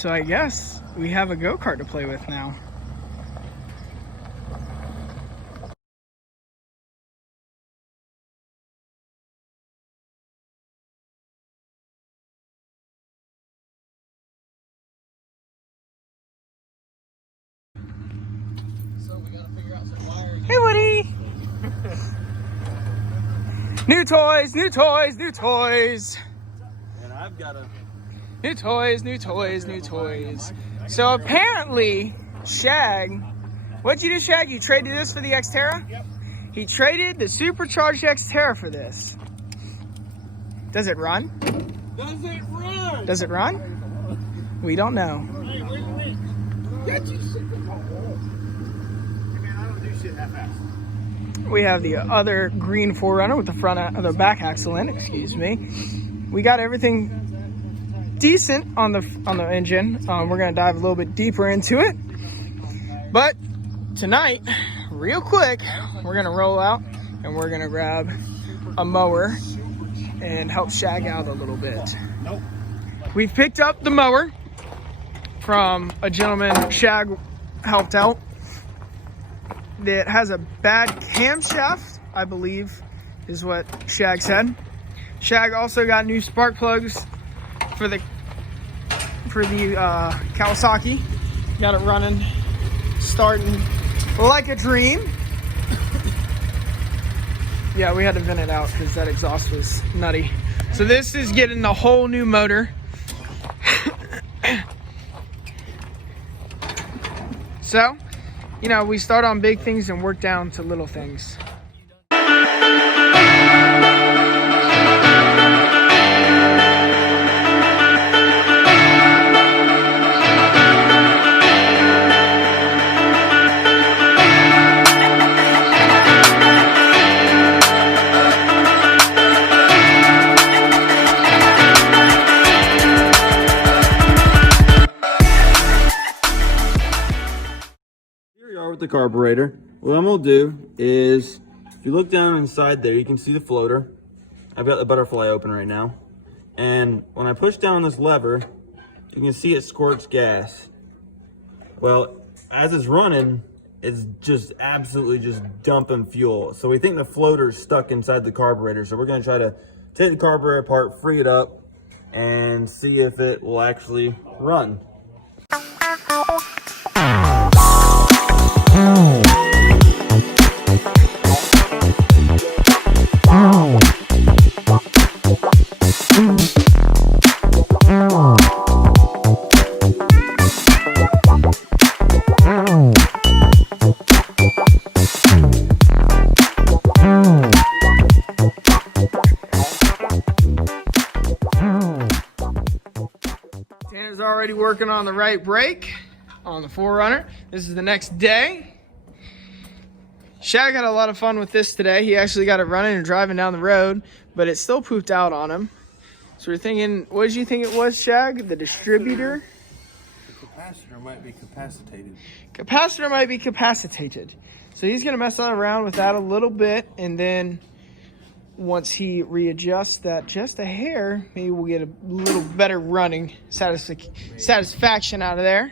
So I guess we have a go-kart to play with now. Hey, Woody! New toys, new toys, new toys. And I've got a new toys, new toys, new toys. So apparently, Shag, what'd you do, Shag? You traded this for the Xterra? Yep. He traded the supercharged Xterra for this. Does it run? Does it run? Does it run? We don't know. Hey, wait. Get you shit. Man, I don't do shit half-assed. We have the other green 4runner with the the back axle in, excuse me. We got everything decent on the engine. We're gonna dive a little bit deeper into it. But tonight, real quick, we're gonna roll out and we're gonna grab a mower and help Shag out a little bit. We've picked up the mower from a gentleman Shag helped out that has a bad camshaft, I believe is what Shag said. Shag also got new spark plugs for the Kawasaki. Got it running, starting like a dream. Yeah, we had to vent it out because that exhaust was nutty. So this is getting a whole new motor. So, you know, we start on big things and work down to little things. With the carburetor, what I'm gonna do is, if you look down inside there, you can see the floater. I've got the butterfly open right now, and when I push down this lever, you can see it squirts gas. Well, as it's running, it's just absolutely just dumping fuel. So we think the floater's stuck inside the carburetor. So we're gonna try to take the carburetor apart, free it up, and see if it will actually run. Tanner's already working on the right brake on the 4runner. This is the next day. Shag had a lot of fun with this today. He actually got it running and driving down the road, but it still pooped out on him. So we're thinking, what did you think it was, Shag? The distributor? The capacitor might be capacitated. Capacitor might be capacitated. So he's gonna mess around with that a little bit, and then once he readjusts that just a hair, maybe we'll get a little better running satisfaction out of there.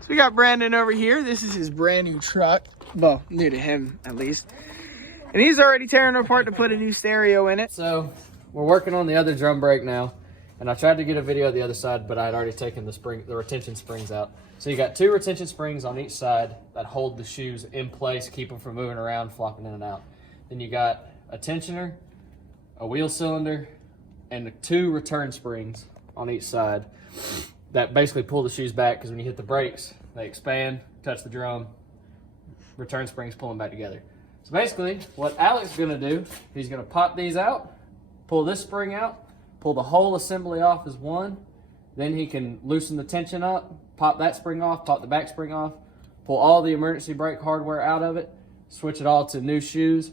So we got Brandon over here. This is his brand new truck. Well, new to him at least. And he's already tearing it apart to put a new stereo in it. So we're working on the other drum brake now. And I tried to get a video of the other side, but I had already taken the retention springs out. So you got 2 retention springs on each side that hold the shoes in place, keep them from moving around, flopping in and out. Then you got a tensioner, a wheel cylinder, and 2 return springs on each side that basically pull the shoes back, because when you hit the brakes, they expand, touch the drum, return springs pull them back together. So basically, what Alec's gonna do, he's gonna pop these out, pull this spring out, pull the whole assembly off as one, then he can loosen the tension up, pop that spring off, pop the back spring off, pull all the emergency brake hardware out of it, switch it all to new shoes,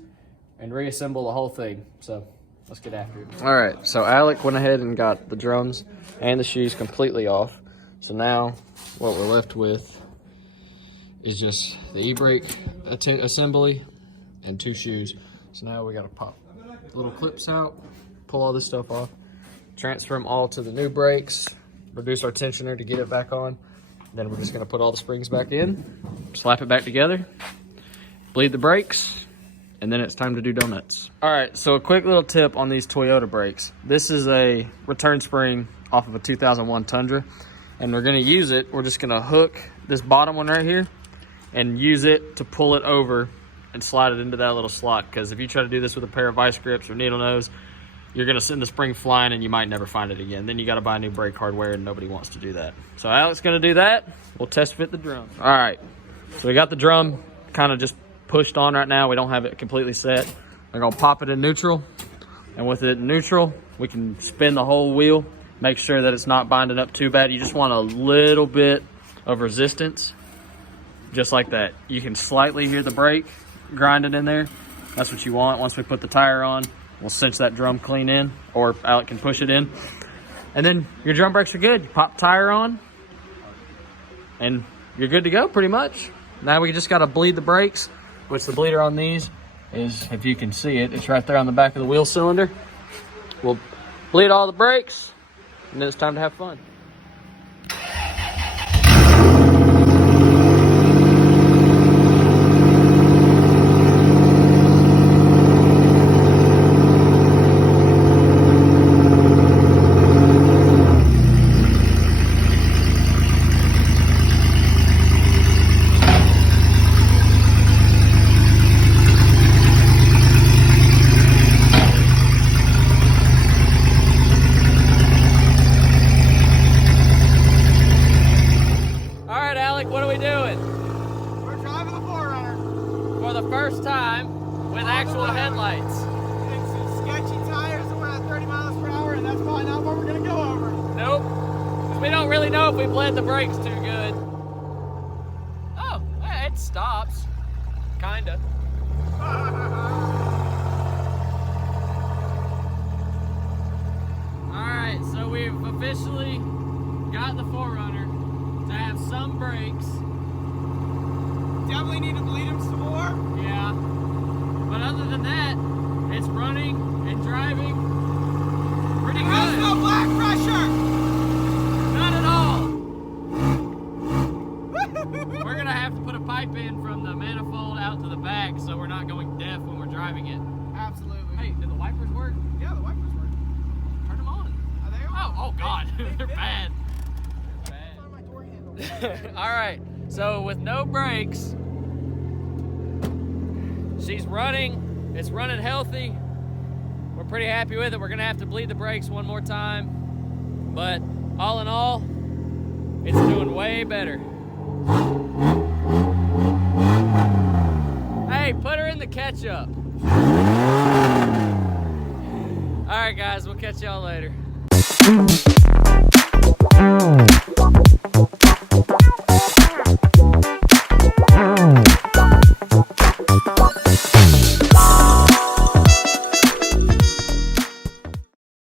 and reassemble the whole thing. So let's get after it. All right, so Alec went ahead and got the drums and the shoes completely off. So now what we're left with is just the e-brake assembly and 2 shoes. So now we gotta pop little clips out, pull all this stuff off, transfer them all to the new brakes, reduce our tensioner to get it back on. Then we're just gonna put all the springs back in, slap it back together, bleed the brakes, and then it's time to do donuts. All right, so a quick little tip on these Toyota brakes. This is a return spring off of a 2001 Tundra, and we're gonna use it. We're just gonna hook this bottom one right here and use it to pull it over and slide it into that little slot. Because if you try to do this with a pair of vice grips or needle nose, you're gonna send the spring flying and you might never find it again. Then you gotta buy new brake hardware and nobody wants to do that. So Alex's gonna do that. We'll test fit the drum. All right, so we got the drum kind of just pushed on right now. We don't have it completely set. We're gonna pop it in neutral. And with it in neutral, we can spin the whole wheel, make sure that it's not binding up too bad. You just want a little bit of resistance, just like that. You can slightly hear the brake grinding in there. That's what you want. Once we put the tire on, we'll cinch that drum clean in, or Alec can push it in. And then your drum brakes are good. You pop the tire on, and you're good to go pretty much. Now we just gotta bleed the brakes, which the bleeder on these is, if you can see it, it's right there on the back of the wheel cylinder. We'll bleed all the brakes, and then it's time to have fun. What are we doing? We're driving the 4runner. For the first time with actual headlights. It's some sketchy tires and we're at 30 miles per hour, and that's probably not what we're gonna go over. Nope. 'Cause we don't really know if we bled the brakes too good. Oh, yeah, it stops. Kinda. Alright, so we've officially got the 4runner to have some brakes. Definitely need to bleed them some more. Yeah. But other than that, it's running and driving pretty good. There's no black pressure. Not at all. We're gonna have to put a pipe in from the manifold out to the back so we're not going deaf when we're driving it. Absolutely. Hey, did the wipers work? Yeah, the wipers work. Turn them on. Are they on? Oh God, they're bad. On my door handle. All right, so with no brakes, she's running. It's running healthy. We're pretty happy with it. We're gonna have to bleed the brakes one more time, but all in all, it's doing way better. Hey, put her in the ketchup. All right, guys, we'll catch y'all later.